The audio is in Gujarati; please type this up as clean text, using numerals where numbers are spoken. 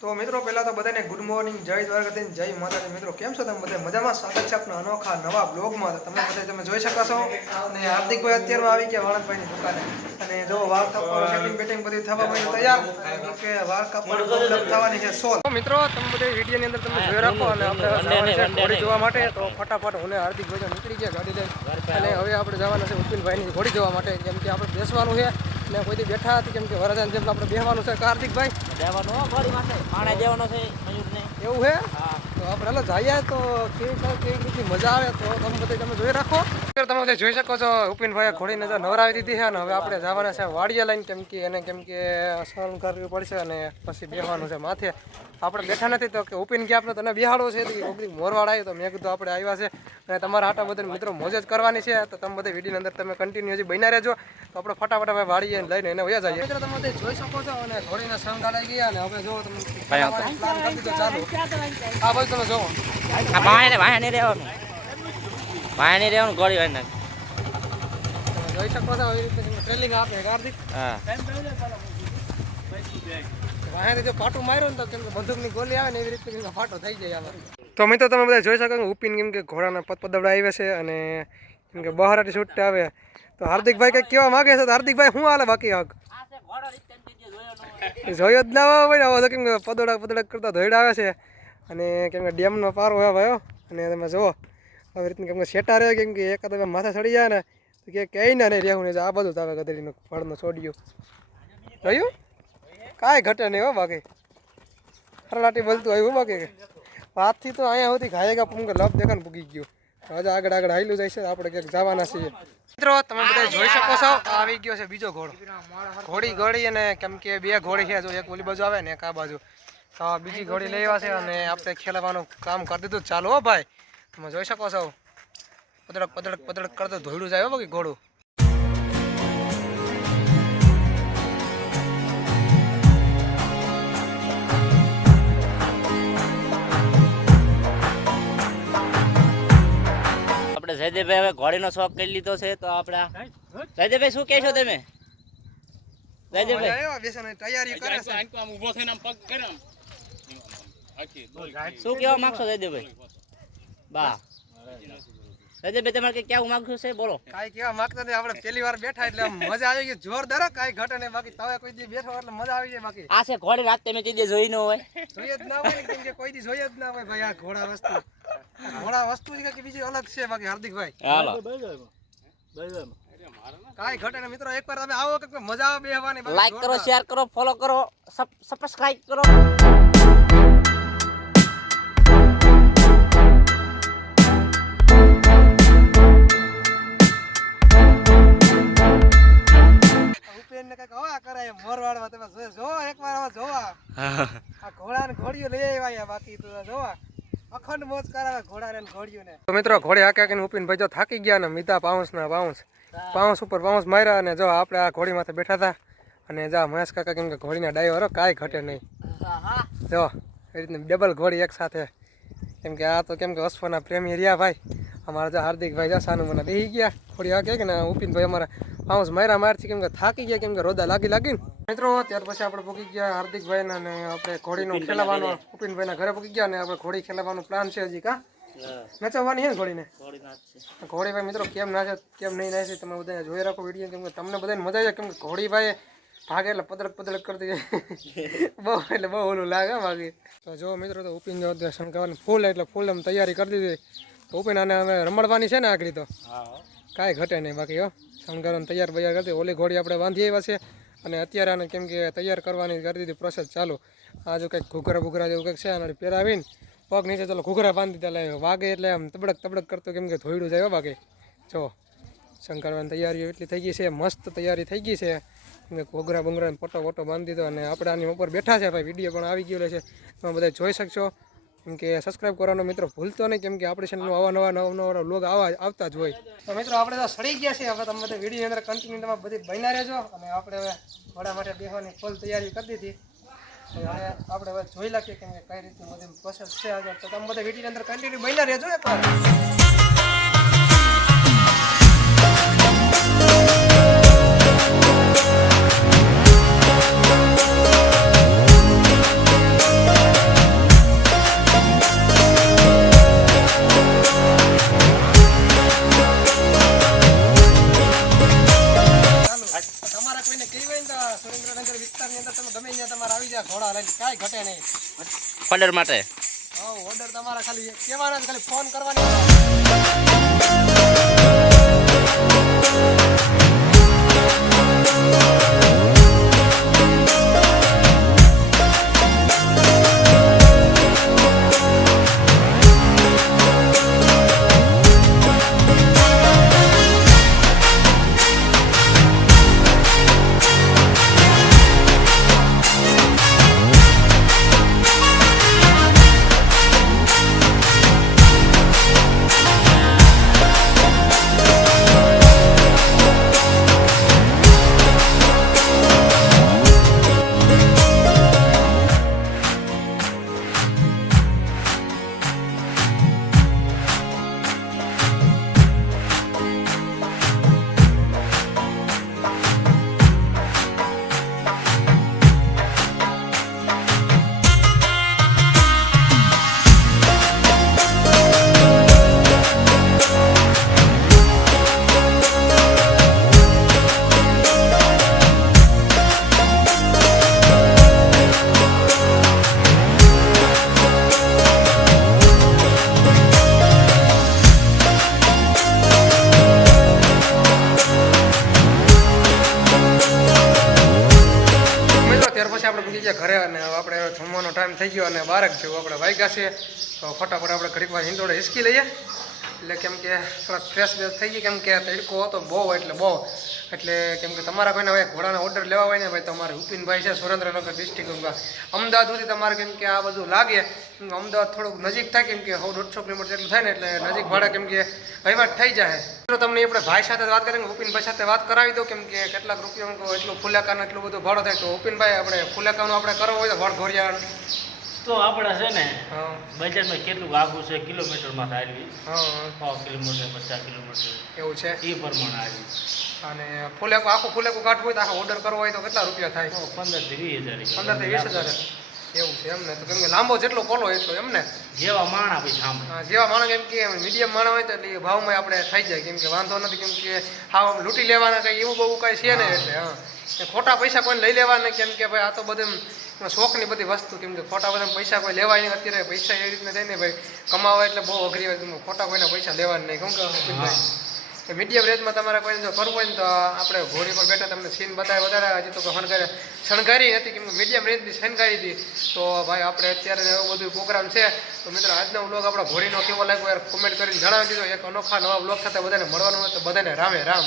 તો મિત્રો પહેલા તો બધાને ગુડ મોર્નિંગ, જય દ્વારકાધીશ, જય માતાજી. મિત્રો કેમ છો તમે બધા? મજામાં? સ્વાગત છે આપણા અનોખા નવા બ્લોગમાં. તમે બધા તમે જોઈ શકો છો અને હાર્દિકભાઈ અત્યારમાં આવી ગયા વાળંદભાઈની દુકાને. અને જો વાળ કાપવાનું સેટિંગ બેટિંગ બધું થવા માટે તૈયાર કે વાળ કાપવાનું પ્રોબ્લેમ થવાની છે સોલ્વ. તો મિત્રો તમે બધા વિડીયોની અંદર તમે જોઈ રાખો અને આપણે જવાનું છે ઘોડી જોવા માટે. તો ફટાફટ હું હાર્દિકભાઈ નીકળી ગયા ગાડી લઈને અને હવે આપણે જવાના છે ઉપિનભાઈની ઘોડી જોવા માટે. કેમ કે આપણે બેસવાનું છે ને કોઈથી બેઠા હતી કેમ કે વરસાદ જેમ આપણે બેસવાનું છે. હાર્દિકભાઈ દેવાનું ઘોડી માટે પાણે દેવાનો છે મયુરને. એવું છે? તો આપણે હાલો જઈએ તો કેવી રીતની મજા આવે તો તમે બધા તમે જોઈ રાખો. તમે બધા જોઈ શકો છો ઉપિનભાઈએ ઘોડીને તો નવરાવી દીધી છે અને હવે આપણે જવાના છે વાડિયા લઈને. કેમ કે સ્નાન કરવું પડશે અને પછી બેસવાનું છે માથે. આપણે બેઠા નથી તો કે ઉપિન કે આપણે તને બિહાડો છે તો બધી મોરવાડ આવી તો મેં કીધું આપણે આવ્યા છે અને તમારા આટા બધા મિત્રો મોજ જ કરવાની છે. તો તમે બધા વિડીયોની અંદર તમે કન્ટિન્યુ હજી બન્યા રહેજો. તો આપણે ફટાફટ હવે વાડીએ લઈને એને વયા જઈએ. તમે બધા જોઈ શકો છો અને ઘોડીના સંગ આવી ગયા અને હવે જો તમે પ્લાન કરી દીધો ચાલુ. આ બધું તમે જોવો વાહને રહેવાનું ઘોડી વાહને જોઈ શકો છો એવી રીતે ટ્રેલિંગ આપે હાર્દિક. હા વાહને જો પાટું માર્યો ને તો કેમ કે બંદૂકની ગોલી આવે ને એવી રીતે ફાટો થઈ જાય આમાં. તો મિત્રો તમે બધા જોઈ શકો ઉપિન કેમ કે ઘોડાના પદપદવડા આવે છે અને કેમ કે બહારાટી છૂટ આવે તો હાર્દિકભાઈ કંઈક કેવા માગે છે. તો હાર્દિકભાઈ શું હાલે બાકી હક જોયો જ ના હોય ને કેમ કે પદોડા કરતા ધોઈડ આવે છે અને કેમ કે ડેમનો પારો આવ્યો અને તમે જુઓ આવી રીતની કેમ કે સેટા રહે કેમ કે એકાદ માથા ચડી જાય ને તો કે ક્યાંય ના નહીં રહેવું ને આ બધું તાવે ગધેડીનું ફળનું છોડ્યું જોયું કાંઈ ઘટે નહીં હો બાકી હરલાટી બોલતું આવ્યું બાકી વાતથી તો અહીંયા સુધી ઘાયેગા પૂંગે લપ દેખાને પૂગી ગયું. હજુ આગળ હાઈલું જાય છે આપણે ક્યાંક જવાના છીએ. મિત્રો તમે બધા જોઈ શકો છો આવી ગયો છે બીજો ઘોડો. ઘોડી અને કેમ કે બે ઘોડી છે જો એક ઓલી બાજુ આવે ને એક આ બાજુ. તો બીજી ઘોડી લઈ આવ્યા છે અને આપણે ખેલાવાનું કામ કરી દીધું ચાલો હો ભાઈ. તમે જોઈ શકો છો પદડક કરતો ધોઈડું જાય હો બાકી ઘોડું. જયદેવભાઈ હવે ઘોડીનો શોખ કરી લીધો છે તો આપણે જયદેવભાઈ શું કહેશો તમે? શું કહેવા માંગશો જયદેવભાઈ? બા જયદેવભાઈ તમારે કઈ કેવું માંગશો છે બોલો. કાંઈ કેવા માંગતા નથી, આપણે પહેલી વાર બેઠા એટલે મજા આવી ગઈ જોરદાર. કાંઈ ઘટે નહીં બાકી તમે કોઈ દી બેઠો એટલે મજા આવી જાય. બાકી આ છે ઘોડી રાત તમે કીધે જોઈ ન હોય જોઈએ જ ના હોય કેમ કે કોઈ દી જોઈએ જ ના હોય ભાઈ. આ ઘોડા વસ્તુ કે બીજી અલગ છે બાકી હાર્દિકભાઈ. હાલો કાંઈ ઘટે ને મિત્રો એકવાર તમે આવો કે મજા આવે બેહવાની. લાઈક કરો, શેર કરો, ફોલો કરો, સબસ્ક્રાઇબ કરો. ઉપેનને કઈક હવા કરાય મોરવાડમાં તમે જો એકવાર હવે જોવા આ ઘોડા ને ઘોડીઓ લઈ આવ્યા. બાકી તો જોવા અખંડ મોજ કરાવે ઘોડા ને ઘોડીઓ ને. તો મિત્રો ઘોડી હાકે ઉપિનભાઈ જો થાકી ગયા ને મીતા પાઉન્સ ઉપર પાઉન્સ માર્યા અને જો આપણે આ ઘોડી માથે બેઠા હતા અને જા મહેશ કાકા કેમ કે ઘોડીના ડાઈવર કાંઈ ઘટે નહીં. જો એ રીતની ડબલ ઘોડી એક સાથે કેમ કે આ તો કેમ કે અશ્વના પ્રેમી રહ્યા ભાઈ. અમારા જો હાર્દિકભાઈ જા સાનું મને બેસી ગયા ઘોડી હાકે કે ને ઉપિનભાઈ અમારા પાઉન્સ મારથી કેમ કે થાકી ગયા કેમ કે રોદા લાગીને. મિત્રો ત્યાર પછી આપણે પૂકી ગયા હાર્દિકભાઈ અને આપણે ઘોડીનું ખેલાવાનું ઉપિનભાઈના ઘરે પૂકી ગયા અને આપણે ઘોડી ખેલાવાનું પ્લાન છે હજી. કા નચાવવાની છે ઘોડીને? ઘોડી ભાઈ મિત્રો કેમ નાચે કેમ નહીં નાચે તમે બધા જોઈ રાખો વિડીયો કેમ કે તમને બધાને મજા આવે. કેમ કે ઘોડી ભાઈ ભાગે એટલે પદળક કરતી બહુ ઓલું લાગે બાકી. તો જો મિત્રો તો ઉપિન જો શણગાવાની ફૂલ એટલે ફૂલ એમ તૈયારી કરી દીધી. તો ઉપિન આને હવે રમડવાની છે ને આખરી તો કાંઈ ઘટે નહીં બાકી. હો શણગારવાનું તૈયાર કરતી. ઓલી ઘોડી આપણે બાંધી આવ્યા છે અને અત્યારે આને કેમ કે તૈયાર કરવાની કરી દીધી પ્રોસેસ ચાલુ. આ જો કંઈક ઘૂઘરા જેવું કંઈક છે અને પહેરાવીને પગ નીચે ચાલો ઘૂઘરા બાંધી દીધા વાગે એટલે આમ તબડક કરતો કેમ કે ધોઈડું જાય બાકી. જો શંકરવાની તૈયારીઓ એટલી થઈ ગઈ છે, મસ્ત તૈયારી થઈ ગઈ છે કેમ કે ઘોઘરા બંગરાને પટો બાંધી દીધો અને આપણે આની ઉપર બેઠા છે ભાઈ. વિડીયો પણ આવી ગયો છે તમે બધા જોઈ શકશો. કેમ કે સબસ્ક્રાઈબ કરવાનો મિત્રો ભૂલતો નહીં કેમ કે આપણે ચેનલમાં નવા વ્લોગ આવતા જ હોય. તો મિત્રો આપણે તો સડી ગયા છે. હવે તમે બધા વિડીયો અંદર કન્ટિન્યુ તમે બધી બન્યા રહેજો અને આપણે હવે ઘોડા માટે બેસવાની ફૂલ તૈયારી કરી દીધી. હવે આપણે હવે જોઈ લખીએ કેમ કે કઈ રીતની બધી પ્રોસેસ છે આગળ. તો તમે બધા વિડીયો અંદર કન્ટિન્યુ બન્યા રહેજો એકવાર. કાંઈ ઘટે નહીં. ઓર્ડર માટે હા ઓર્ડર તમારા ખાલી કહેવાના ખાલી ફોન કરવાની. ત્યાર પછી આપણે મૂકી ગયા ઘરે અને આપણે જમવાનો ટાઈમ થઈ ગયો અને 12 જેવું આપણે વાગ્યા છે તો ફટાફટ આપણે ઘડીક વાર હિંડોળે હિસકી લઈએ એટલે કેમ કે થોડાક ફ્રેશ બેસ થઈ ગઈ કેમ કે તડકો હતો બહુ એટલે કેમ કે તમારા કોઈને હવે ઘોડાના ઓર્ડર લેવા હોય ને ભાઈ તમારે ઉપિનભાઈ છે સુરેન્દ્રનગર ડિસ્ટ્રિક્ટમાં અમદાવાદ સુધી તમારે કેમ કે આ બધું લાગે અમદાવાદ થોડુંક નજીક થાય કેમ કે 150 કિલોમીટર જેટલું થાય ને એટલે નજીક ભાડા કેમ કે વહીવટ થઈ જાય. તમને આપણે ભાઈ સાથે વાત કરીએ ઉપિનભાઈ સાથે વાત કરાવી દો કેમ કે કેટલાક રૂપિયા એટલું ફુલેકાનું એટલું બધું ભાડો થાય તો ઉપિનભાઈ આપણે ફુલેકાનું આપણે કરવું હોય તો વડઘોડિયા તો આપણે છે ને બજેટમાં કેટલું આઘું છે કિલોમીટરમાં થાય 100 કિલોમીટર 50 કિલોમીટર એવું છે એ પ્રમાણે આવી અને ફુલેકો આખું ફુલેકો કાઢવું હોય તો આખો ઓર્ડર કરવો હોય તો કેટલા રૂપિયા થાય? 15 થી 20 હજાર 15 થી 20 હજાર એવું છે એમને તો કેમ કે લાંબો જેટલો કોલો એટલો એમને જેવા માણા પછી સામે જેવા માણસ કેમ કે મીડિયમ માણસ હોય તો એટલે ભાવમાં આપણે થઈ જાય કેમ કે વાંધો નથી કેમ કે હા લૂંટી લેવાના કંઈ એવું બહુ કાંઈ છે ને એટલે હા ખોટા પૈસા કોઈને લઈ લેવાના કેમ કે ભાઈ આ તો બધું શોખની બધી વસ્તુ કેમ કે ખોટા બધા પૈસા કોઈ લેવાય નહીં અત્યારે પૈસા એ રીતના થાય ને ભાઈ કમાવા એટલે બહુ અઘરી હોય ખોટા કોઈના પૈસા લેવાના નહીં કેમ કે મીડિયમ રેન્જમાં તમારે કોઈને જો કરવું હોય ને તો આપણે ઘોડી પર બેઠા તમને સીન બતાવે વધારે હજી તો શણગારી હતી કેમ કે મીડિયમ રેન્જની શણગારી હતી તો ભાઈ આપણે અત્યારે એવું બધું પ્રોગ્રામ છે તો મિત્રો આજનો વ્લોગ આપણો ઘોડીનો કેવો લાગ્યો યાર કોમેન્ટ કરીને જણાવી દીધો એક અનોખા નવા વ્લોગ સાથે બધાને મળવાનું હોય તો બધાને રામે રામ.